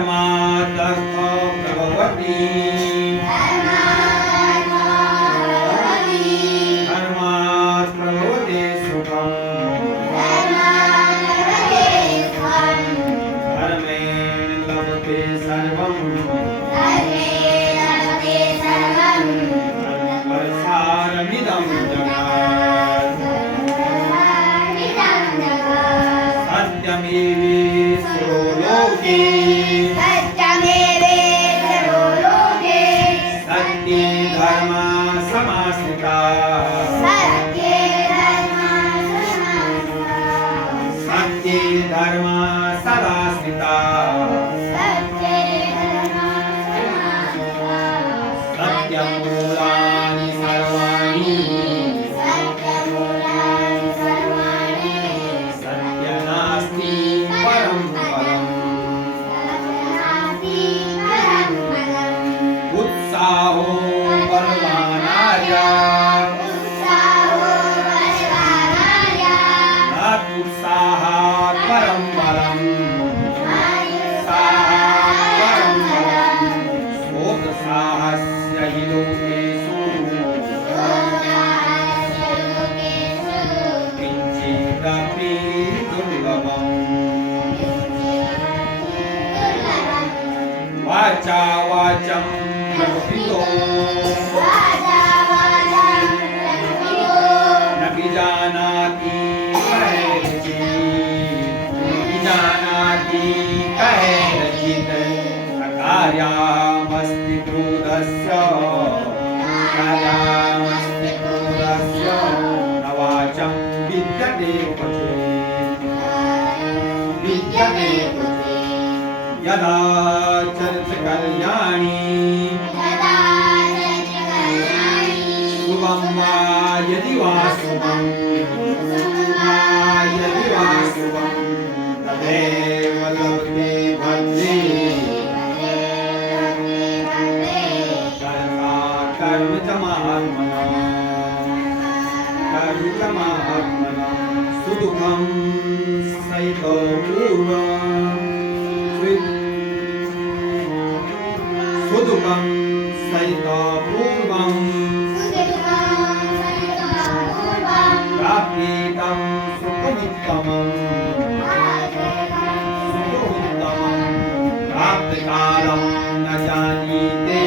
धर्मादर्थ प्रभवती धर्मात् प्रभवते सुखम् धर्मेण लभते सर्वम् धर्मप्रसारमिदं जगत् सत्यमेवेश्वरो लोके सत्ये धर्मा समाश्रिता सत्ये धर्मा सदाश्रिता सत्यमूलानि सर्वाणि सत्यनास्ति परं फलम् उत्साहो बलवानाय उत्साहात् परं बलम् सोत्साहस्य हि लोकेषु किञ्चिदपि दुर्लभम् वाचा वाचं प्रकटितो न विजानाति कहेरचित् कार्यामस्ति क्रोधस्य न वाचं विद्यते क्वचित् यदा चरति कल्याणी शुभं वा यदि वा शुभं तदेव लभते भद्रे कर्ता कर्म च महात्मना सुदुःखं सहितो सुदुःखं सहितो पूर्वं प्राप्येतं सुखमुत्तमम् प्राप्तकालं न जानीते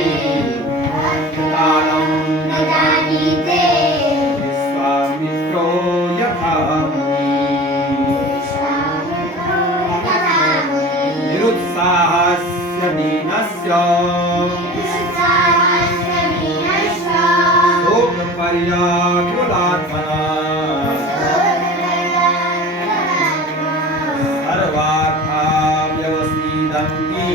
विश्वामित्रो यथा निरुत्साहस्य दीनस्य शोकपर्याकुलात्मना सर्वार्था व्यवसीदन्ति